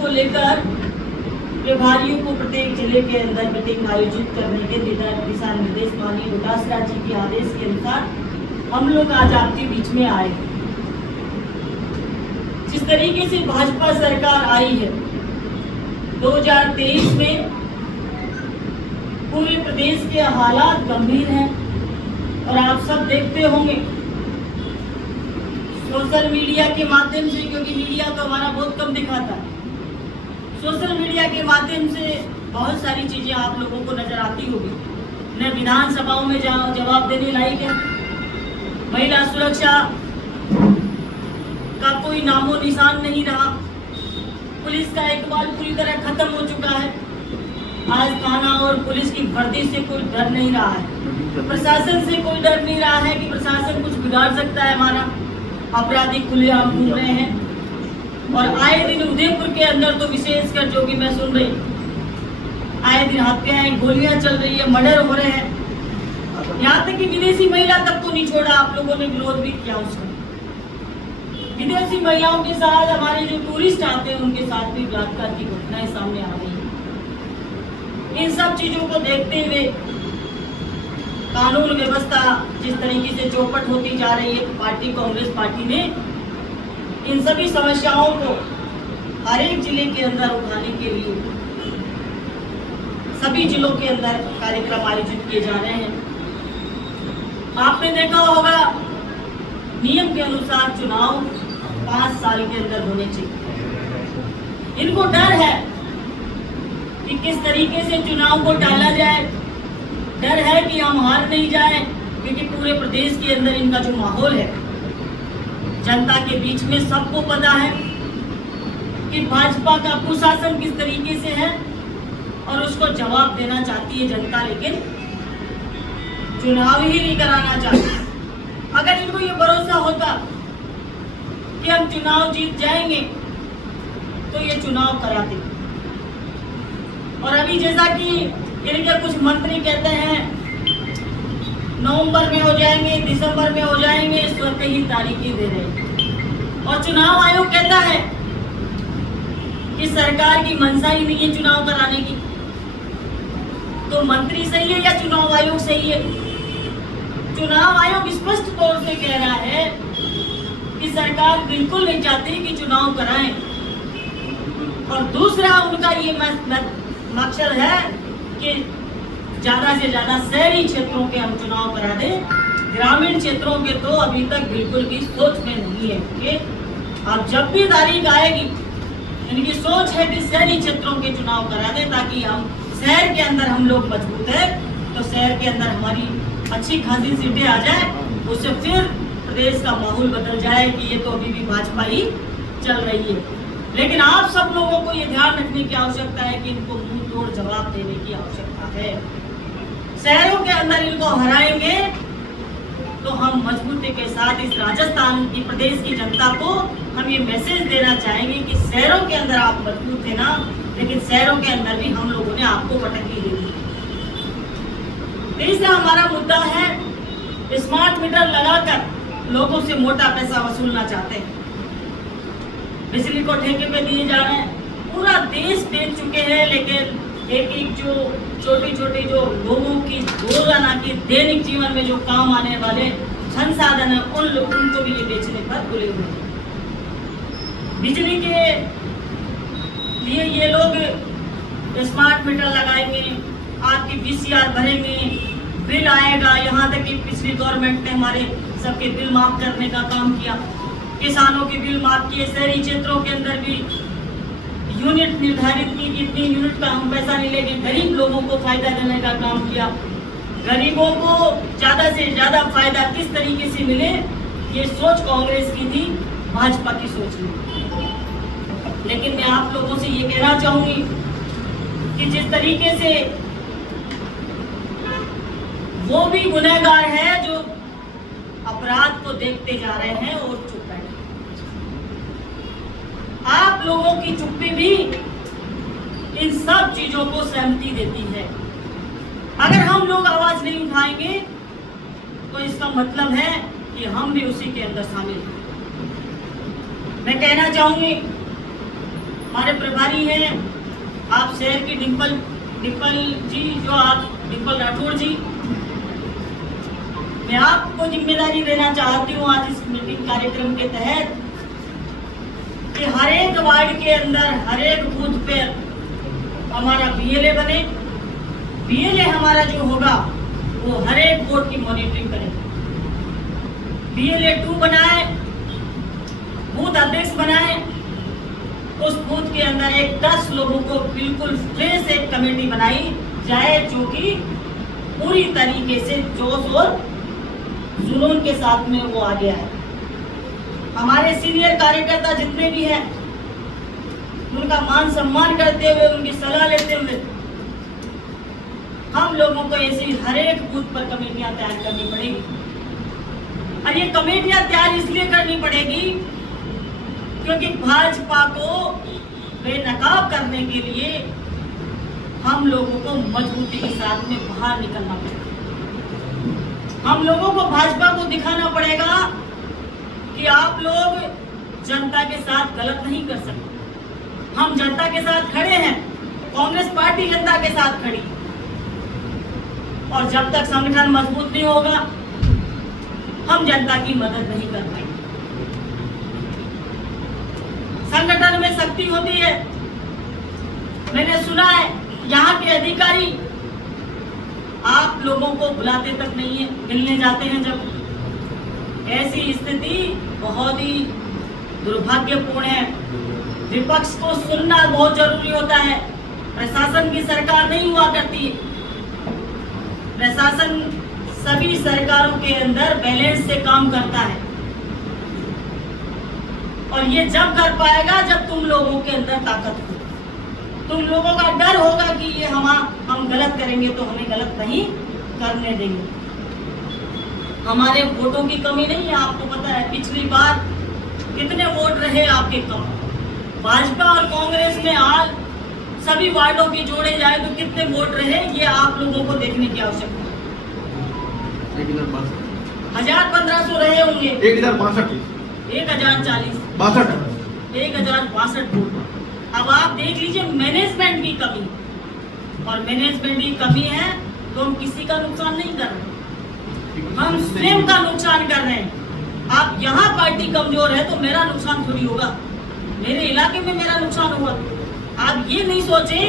को लेकर प्रभारियों को प्रत्येक जिले के अंदर मीटिंग आयोजित करने के दिशा निर्देश माननीय विकास राज जी के आदेश के अनुसार हम लोग आज आपके बीच में आए। जिस तरीके से भाजपा सरकार आई है 2023 में पूरे प्रदेश के हालात गंभीर हैं और आप सब देखते होंगे सोशल मीडिया के माध्यम से, क्योंकि मीडिया तो हमारा बहुत कम दिखाता है, सोशल मीडिया के माध्यम से बहुत सारी चीजें आप लोगों को नजर आती होगी। न विधानसभाओं में जवाब देने लायक है, महिला सुरक्षा का कोई नामो निशान नहीं रहा, पुलिस का इकबाल पूरी तरह खत्म हो चुका है। आज थाना और पुलिस की वर्दी से कोई डर नहीं रहा है, प्रशासन से कोई डर नहीं रहा है कि प्रशासन कुछ बिगाड़ सकता है हमारा। अपराधी खुलेआम घूम रहे हैं और आए दिन उदयपुर के अंदर तो विशेषकर जो कि मैं सुन रही, आए दिन हत्याएं, गोलियां चल रही है, मर्डर हो रहे हैं। यहाँ तक कि विदेशी महिला तक तो नहीं छोड़ा, आप लोगों ने विरोध भी किया उसका। विदेशी महिलाओं के साथ हमारे जो टूरिस्ट आते हैं उनके साथ भी बलात्कार की घटनाएं सामने आ रही है। इन सब चीजों को देखते हुए कानून व्यवस्था जिस तरीके से चौपट होती जा रही है, पार्टी कांग्रेस पार्टी ने इन सभी समस्याओं को हर एक जिले के अंदर उठाने के लिए सभी जिलों के अंदर कार्यक्रम आयोजित किए जा रहे हैं। आपने देखा होगा नियम के अनुसार चुनाव 5 साल के अंदर होने चाहिए। इनको डर है कि किस तरीके से चुनाव को टाला जाए, डर है कि हम हार नहीं जाए, क्योंकि पूरे प्रदेश के अंदर इनका जो माहौल है जनता के बीच में सबको पता है कि भाजपा का कुशासन किस तरीके से है और उसको जवाब देना चाहती है जनता, लेकिन चुनाव ही नहीं कराना चाहती। अगर इनको ये भरोसा होता कि हम चुनाव जीत जाएंगे तो ये चुनाव कराते। और अभी जैसा कि इनके कुछ मंत्री कहते हैं नवंबर में हो जाएंगे, दिसंबर में हो जाएंगे, इस वक्त ही तारीखें दे रहे हैं। और चुनाव आयोग कहता है कि सरकार की मंशा ही नहीं है चुनाव कराने की। तो मंत्री सही है या चुनाव आयोग सही है? चुनाव आयोग स्पष्ट तौर से कह रहा है कि सरकार बिल्कुल नहीं चाहती कि चुनाव कराएं। और दूसरा उनका ये मकसद है कि ज्यादा से ज्यादा शहरी क्षेत्रों के हम चुनाव करा दें, ग्रामीण क्षेत्रों के तो अभी तक बिल्कुल भी सोच में नहीं है कि अब जब भी तारीख आएगी इनकी सोच है कि शहरी क्षेत्रों के चुनाव करा दें, ताकि हम शहर के अंदर हम लोग मजबूत है तो शहर के अंदर हमारी अच्छी खासी सीटें आ जाए, उससे फिर प्रदेश का माहौल बदल जाए कि ये तो अभी भी भाजपा ही चल रही है। लेकिन आप सब लोगों को ये ध्यान रखने की आवश्यकता है कि इनको मुंह तोड़ जवाब देने की आवश्यकता है। शहरों के अंदर इनको हराएंगे तो हम मजबूती के साथ इस राजस्थान की प्रदेश की जनता को हम ये मैसेज देना चाहेंगे कि शहरों के अंदर आप मजबूत थे ना, लेकिन शहरों के अंदर भी हम लोगों ने आपको पटकी दी। तीसरा हमारा मुद्दा है स्मार्ट मीटर लगाकर लोगों से मोटा पैसा वसूलना चाहते हैं। बिजली को ठेके पे दिए जा रहे हैं, पूरा देश बेच चुके हैं, लेकिन एक जो छोटी छोटी जो लोगों की रोजाना की दैनिक जीवन में जो काम आने वाले संसाधन है उनको भी ये बेचने पर खुले हुए हैं। बिजली के लिए ये लोग स्मार्ट मीटर लगाएंगे, आपकी VCR भरेंगे, बिल आएगा। यहाँ तक कि पिछली गवर्नमेंट ने हमारे सबके बिल माफ करने का काम किया, किसानों के बिल माफ किए, शहरी क्षेत्रों के अंदर भी यूनिट निर्धारित की कि इतनी यूनिट का हम पैसा नहीं लेंगे, गरीब लोगों को फायदा देने का काम किया। गरीबों को ज्यादा से ज्यादा फायदा किस तरीके से मिले, ये सोच कांग्रेस की थी, भाजपा की सोच नहीं। लेकिन मैं आप लोगों से ये कहना चाहूंगी कि जिस तरीके से वो भी गुनहगार है जो अपराध को देखते जा रहे हैं और चुप बैठे, आप लोगों की चुप्पी भी इन सब चीजों को सहमति देती है। अगर हम लोग आवाज नहीं उठाएंगे तो इसका मतलब है कि हम भी उसी के अंदर शामिल हैं। मैं कहना चाहूंगी हमारे प्रभारी हैं आप शहर की डिम्पल जी, जो आप डिम्पल राठौड़ जी, मैं आपको जिम्मेदारी देना चाहती हूँ आज इस मीटिंग कार्यक्रम के तहत कि हर एक वार्ड के अंदर हर एक बूथ पे हमारा बीएलए बने। बीएलए हमारा जो होगा वो हर एक वोट की मॉनिटरिंग करे। बीएलए 2 बनाए, बूथ अध्यक्ष बनाए, उस बूथ के अंदर एक 10 लोगों को बिल्कुल फ्रेश एक कमेटी बनाई जाए जो कि पूरी तरीके से जोश और जुनून के साथ में वो आ गया है। हमारे सीनियर कार्यकर्ता जितने भी हैं उनका मान सम्मान करते हुए, उनकी सलाह लेते हुए हम लोगों को ऐसी हर एक बूथ पर कमेटियां तैयार करनी पड़ेगी। और ये कमेटियां तैयार इसलिए करनी पड़ेगी क्योंकि भाजपा को बेनकाब करने के लिए हम लोगों को मजबूती के साथ में बाहर निकलना पड़ेगा। हम लोगों को भाजपा को दिखाना पड़ेगा कि आप लोग जनता के साथ गलत नहीं कर सकते। हम जनता के साथ खड़े हैं, कांग्रेस पार्टी जनता के साथ खड़ी, और जब तक संगठन मजबूत नहीं होगा हम जनता की मदद नहीं कर पाएंगे। संगठन में शक्ति होती है। मैंने सुना है यहाँ के अधिकारी आप लोगों को बुलाते तक नहीं है, मिलने जाते हैं जब। ऐसी स्थिति बहुत ही दुर्भाग्यपूर्ण है। विपक्ष को सुनना बहुत जरूरी होता है। प्रशासन की सरकार नहीं हुआ करती है। प्रशासन सभी सरकारों के अंदर बैलेंस से काम करता है, और ये जब कर पाएगा जब तुम लोगों के अंदर ताकत हो। तुम लोगों का डर होगा कि ये हम गलत करेंगे तो हमें गलत नहीं करने देंगे। हमारे वोटों की कमी नहीं है, आपको पता है पिछली बार कितने वोट रहे आपके कम। भाजपा और कांग्रेस में आज सभी वार्डों की जोड़े जाए तो कितने वोट रहे, ये आप लोगों को देखने की आवश्यकता है। 1500 रहे होंगे। 1062 1062 वोट। अब आप देख लीजिए मैनेजमेंट की कमी, और मैनेजमेंट की कमी है तो हम किसी का नुकसान नहीं कर रहे, हम स्वयं का नुकसान कर रहे हैं। आप यहाँ पार्टी कमजोर है तो मेरा नुकसान थोड़ी होगा, मेरे इलाके में मेरा नुकसान होगा। आप ये नहीं सोचें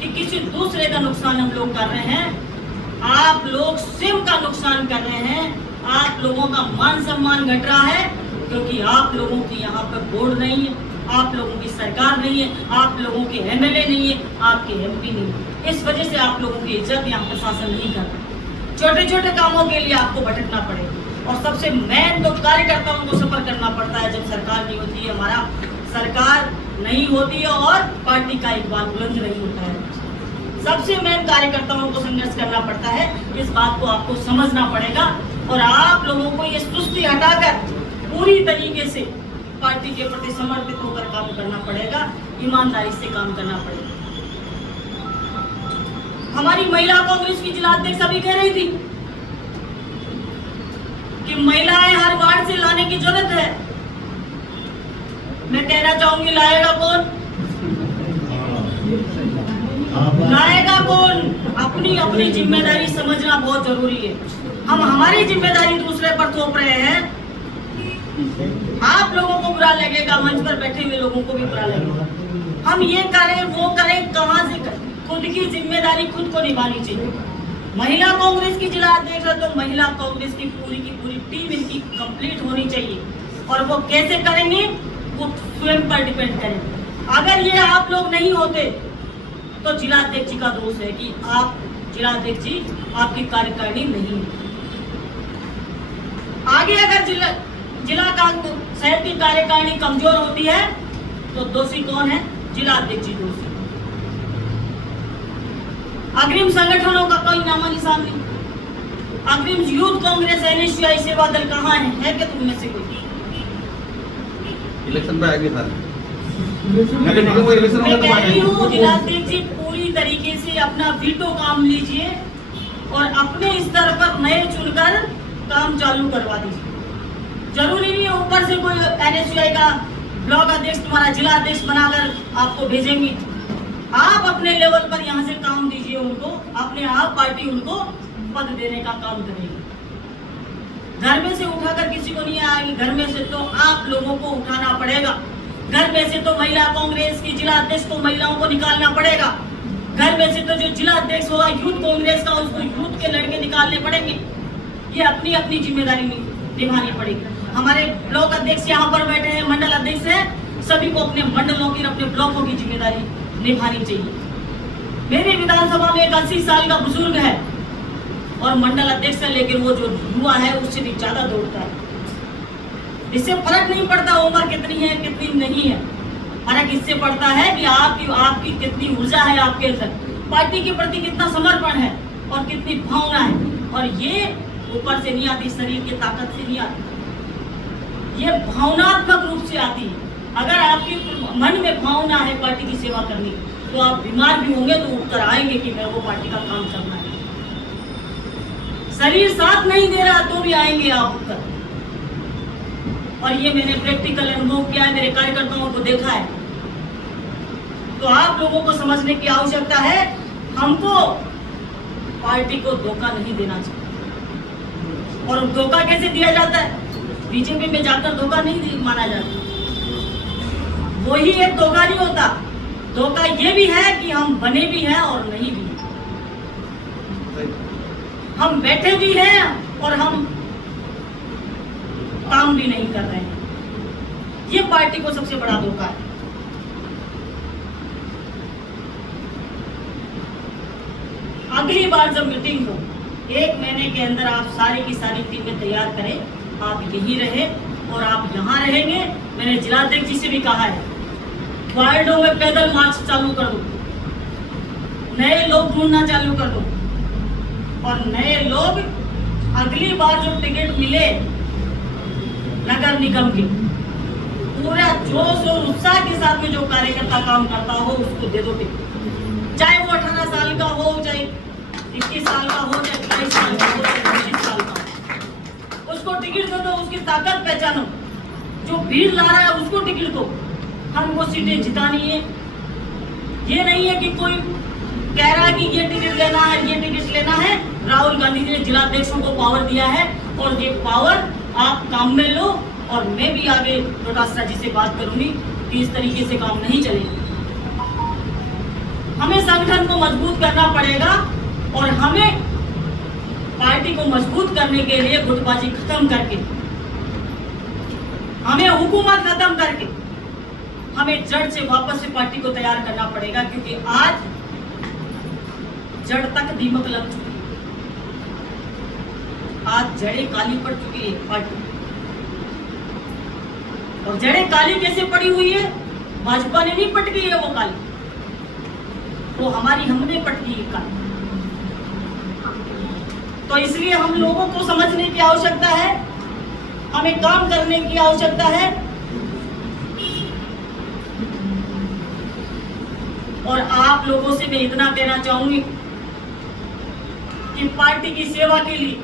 कि किसी दूसरे का नुकसान हम लोग कर रहे हैं, आप लोग स्वयं का नुकसान कर रहे हैं। आप लोगों का मान सम्मान घट रहा है क्योंकि आप लोगों की यहाँ पर बोर्ड नहीं है, आप लोगों की सरकार नहीं है, आप लोगों के एमएलए नहीं है, आपके एमपी नहीं है। इस वजह से आप लोगों की इज्जत यहाँ प्रशासन नहीं कर रहा। छोटे छोटे कामों के लिए आपको भटकना पड़ेगा, और सबसे मेन तो कार्यकर्ताओं को सफर करना पड़ता है जब सरकार नहीं होती है। हमारा सरकार नहीं होती है और पार्टी का इकबाल बुलंद नहीं होता है। सबसे मेन कार्यकर्ताओं को संघर्ष करना पड़ता है। इस बात को आपको समझना पड़ेगा, और आप लोगों को ये सुस्ती हटाकर पूरी तरीके से पार्टी के प्रति समर्पित होकर काम करना पड़ेगा, ईमानदारी से काम करना पड़ेगा। हमारी महिला कांग्रेस की जिला अध्यक्ष अभी कह रही थी कि महिलाएं हर वार्ड से लाने की जरूरत है। मैं कहना चाहूंगी लाएगा कौन? लाएगा कौन? अपनी अपनी जिम्मेदारी समझना बहुत जरूरी है। हम हमारी जिम्मेदारी दूसरे पर थोप रहे हैं। आप लोगों को बुरा लगेगा, मंच पर बैठे हुए लोगों को भी बुरा लगेगा। हम ये करें वो करें, कहां से करें? खुद की जिम्मेदारी खुद को निभानी चाहिए। महिला कांग्रेस की जिला अध्यक्ष है तो महिला कांग्रेस की पूरी टीम इनकी कंप्लीट होनी चाहिए, और वो कैसे करेंगे वो स्वयं पर डिपेंड करेंगे। अगर ये आप लोग नहीं होते तो जिला अध्यक्ष जी का दोष है कि आप जिला अध्यक्ष जी आपकी कार्यकारिणी नहीं है। आगे अगर जिला शहर की कार्यकारिणी कमजोर होती है तो दोषी कौन है? जिला अध्यक्ष जी दोषी। अग्रिम संगठनों का कोई नामा निशान नहीं। अग्रिम यूथ कांग्रेस एनएसयूआई सेवा दल कहाँ है क्या तुम में से कोई? इलेक्शन पे आएंगे सर। नगर निगम का इलेक्शन होगा तो आएंगे। जिला अध्यक्ष जी पूरी तरीके से अपना वीटो काम लीजिए और अपने स्तर पर नए चुनकर काम चालू करवा दीजिए। जरूरी नहीं है ऊपर से कोई एनएसयूआई का ब्लॉक अध्यक्ष तुम्हारा जिला अध्यक्ष बनाकर आपको भेजेंगे। आप अपने लेवल पर यहाँ से काम दीजिए उनको, अपने आप पार्टी उनको पद देने का काम करेगी। घर में से उठाकर किसी को नहीं आएगी, घर में से तो आप लोगों को उठाना पड़ेगा। घर में से तो महिला कांग्रेस की जिला अध्यक्ष को महिलाओं को निकालना पड़ेगा। घर में से तो जो जिला अध्यक्ष होगा यूथ कांग्रेस का, उसको यूथ के लड़के निकालने पड़ेंगे। ये अपनी अपनी जिम्मेदारी निभानी पड़ेगी। हमारे ब्लॉक अध्यक्ष यहाँ पर बैठे हैं, मंडल अध्यक्ष है, सभी को अपने मंडलों की, अपने ब्लॉकों की जिम्मेदारी निभानी चाहिए। मेरे विधानसभा में एक 80 साल का बुजुर्ग है और मंडल अध्यक्ष है, लेकिन वो जो युवा है उससे भी ज्यादा दौड़ता है। इससे फर्क नहीं पड़ता उम्र कितनी है कितनी नहीं है, फर्क इससे पड़ता है कि आपकी कितनी ऊर्जा है आपके अंदर, पार्टी के प्रति कितना समर्पण है और कितनी भावना है। और ये ऊपर से नहीं आती, शरीर की ताकत से नहीं आती, ये भावनात्मक रूप से आती है। अगर आपके मन में भावना है पार्टी की सेवा करनी, तो आप बीमार भी होंगे तो उठकर आएंगे कि मैं वो पार्टी का काम करना है। शरीर साथ नहीं दे रहा तो भी आएंगे आप उठकर। और ये मैंने प्रैक्टिकल अनुभव किया है, मेरे कार्यकर्ताओं को देखा है। तो आप लोगों को समझने की आवश्यकता है, हमको पार्टी को धोखा नहीं देना चाहिए। और धोखा कैसे दिया जाता है? बीजेपी में जाकर धोखा नहीं माना जाता, वही एक धोखा नहीं होता। धोखा ये भी है कि हम बने भी हैं और नहीं भी, हम बैठे भी हैं और हम काम भी नहीं कर रहे हैं। ये पार्टी को सबसे बड़ा धोखा है। अगली बार जब मीटिंग हो, 1 महीने के अंदर आप सारी की सारी टीमें तैयार करें, आप यहीं रहे और आप यहाँ रहेंगे। मैंने जिलाध्यक्ष जी से भी कहा है, वार्डों में पैदल मार्च चालू कर दो, नए लोग ढूंढना चालू कर दो और नए लोग अगली बार जो टिकट मिले नगर निगम के, पूरा जोश और उत्साह के साथ में जो कार्यकर्ता काम करता हो उसको दे दो टिकट। चाहे वो 18 साल का हो, चाहे 21 साल का हो, चाहे 22 साल का हो, चाहे 25 साल का हो, उसको टिकट दे दो। उसकी ताकत पहचानो, जो भीड़ ला रहा है उसको टिकट दो। हमको सीटें जितानी है। ये नहीं है कि कोई कह रहा है कि ये टिकट लेना है, ये टिकट लेना है। राहुल गांधी जी ने जिला अध्यक्षों को पावर दिया है और ये पावर आप काम में लो। और मैं भी आगे प्रोटास्टा जी से बात करूंगी कि इस तरीके से काम नहीं चलेगा। हमें संगठन को मजबूत करना पड़ेगा और हमें पार्टी को मजबूत करने के लिए गुटबाजी खत्म करके, हमें हुकूमत खत्म करके, हमें जड़ से वापस से पार्टी को तैयार करना पड़ेगा। क्योंकि आज जड़ तक दीमक लग चुकी है, आज जड़ें काली पड़ चुकी है पार्टी। और जड़ें काली कैसे पड़ी हुई है? भाजपा ने नहीं पट गई है वो काली, वो हमने पट गई है काली। तो इसलिए हम लोगों को समझने की आवश्यकता है, हमें काम करने की आवश्यकता है। और आप लोगों से मैं इतना कहना चाहूंगी कि पार्टी की सेवा के लिए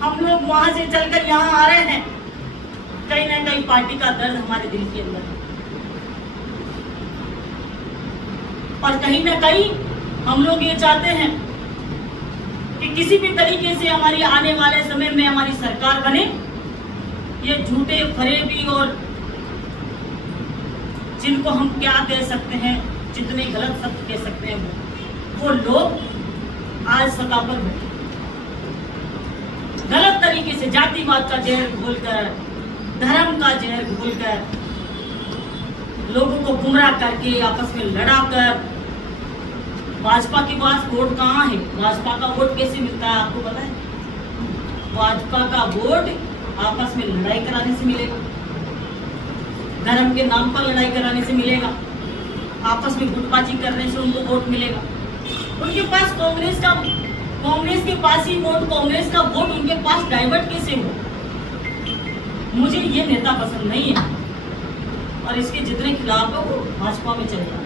हम लोग वहां से चलकर यहाँ आ रहे हैं, कहीं ना कहीं पार्टी का दर्द हमारे दिल के अंदर है। और कहीं ना कहीं हम लोग ये चाहते हैं कि किसी भी तरीके से हमारी आने वाले समय में हमारी सरकार बने। ये झूठे फरेबी और जिनको हम क्या कह सकते हैं, जितने गलत शब्द कह सकते हैं, वो लोग आज सत्ता पर बैठे गलत तरीके से जातिवाद का जहर घोलकर, धर्म का जहर घोलकर, लोगों को गुमराह करके, आपस में लड़ाकर। भाजपा के पास वोट कहाँ है? भाजपा का वोट कैसे मिलता है आपको पता है? भाजपा का वोट आपस में लड़ाई कराने से मिलेगा, धर्म के नाम पर लड़ाई कराने से मिलेगा, आपस में गुटबाजी करने से उनको वोट मिलेगा। उनके पास कांग्रेस के पास ही वोट, कांग्रेस का वोट उनके पास डाइवर्ट कैसे हो? मुझे ये नेता पसंद नहीं है और इसके जितने खिलाफ है वो भाजपा में चले जाए।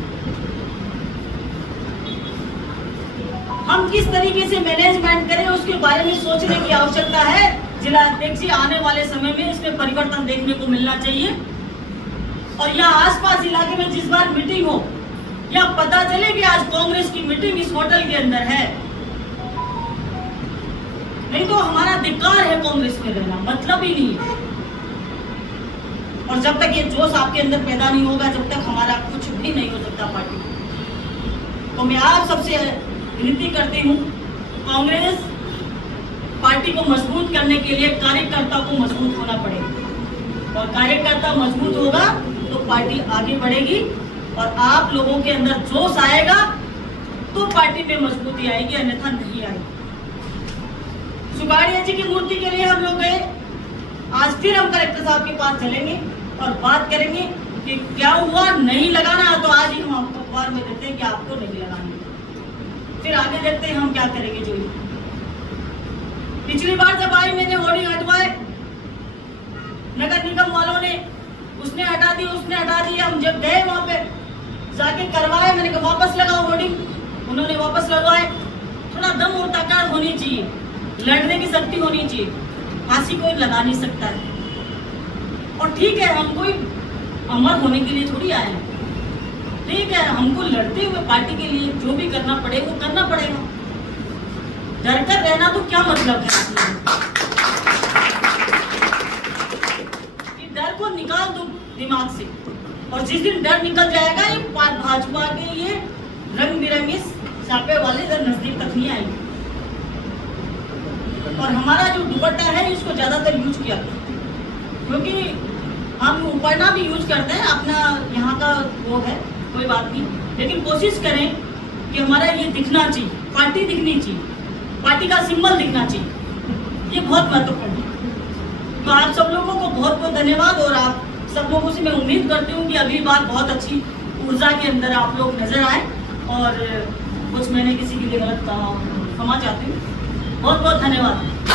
हम किस तरीके से मैनेजमेंट करें उसके बारे में सोचने की आवश्यकता है। जिला अध्यक्ष जी, आने वाले समय में इसमें परिवर्तन देखने को मिलना चाहिए। और यहाँ आसपास इलाके में जिस बार मीटिंग हो, या पता चले कि आज कांग्रेस की मीटिंग इस होटल के अंदर है, नहीं तो हमारा धिक्कार है कांग्रेस में रहना, मतलब ही नहीं है। और जब तक ये जोश आपके अंदर पैदा नहीं होगा, जब तक हमारा कुछ भी नहीं हो सकता पार्टी। तो मैं आप सबसे विनती करती हूँ, कांग्रेस पार्टी को मजबूत करने के लिए कार्यकर्ता को मजबूत होना पड़ेगा, और कार्यकर्ता मजबूत होगा तो पार्टी आगे बढ़ेगी, और आप लोगों के अंदर जोश आएगा तो पार्टी में मजबूती आएगी, अन्यथा नहीं आएगी। सुगाड़िया जी की मूर्ति के लिए हम लोग गए, आज फिर हम कलेक्टर साहब के पास चलेंगे और बात करेंगे कि क्या हुआ, नहीं लगाना तो आज ही हम आपको अखबार में देते हैं कि आपको नहीं लगाएंगे, फिर आगे देखते हैं हम क्या करेंगे। जो पिछली बार जब आई, मैंने होर्डिंग हटवाए, नगर निगम वालों ने, उसने हटा दी, उसने हटा दी। हम जब गए वहां पे जाके करवाए, मैंने कहा वापस लगाओ होर्डिंग, उन्होंने वापस लगवाए। थोड़ा दम और ताकत होनी चाहिए, लड़ने की शक्ति होनी चाहिए, फांसी कोई लगा नहीं सकता है। और ठीक है, हम कोई अमर होने के लिए थोड़ी आए हैं, ठीक है, हमको लड़ते हुए पार्टी के लिए जो भी करना पड़े वो करना पड़ेगा। डर कर रहना तो क्या मतलब है? ये डर को निकाल दो दिमाग से, और जिस दिन डर निकल जाएगा, ये भाजपा के ये रंग बिरंगे छापे वाले इधर नजदीक तक नहीं आएंगे। और हमारा जो दुपट्टा है इसको ज्यादातर यूज किया, क्योंकि हम उपरना भी यूज करते हैं, अपना यहाँ का वो है, कोई बात नहीं, लेकिन कोशिश करें कि हमारा ये दिखना चाहिए, पार्टी दिखनी चाहिए, पार्टी का सिंबल दिखना चाहिए, ये बहुत महत्वपूर्ण है। तो आप सब लोगों को बहुत बहुत धन्यवाद, और आप सब लोगों से मैं उम्मीद करती हूँ कि अगली बार बहुत अच्छी ऊर्जा के अंदर आप लोग नजर आए, और कुछ मैंने किसी के लिए गलत कहा क्षमा चाहती हूँ। बहुत बहुत धन्यवाद।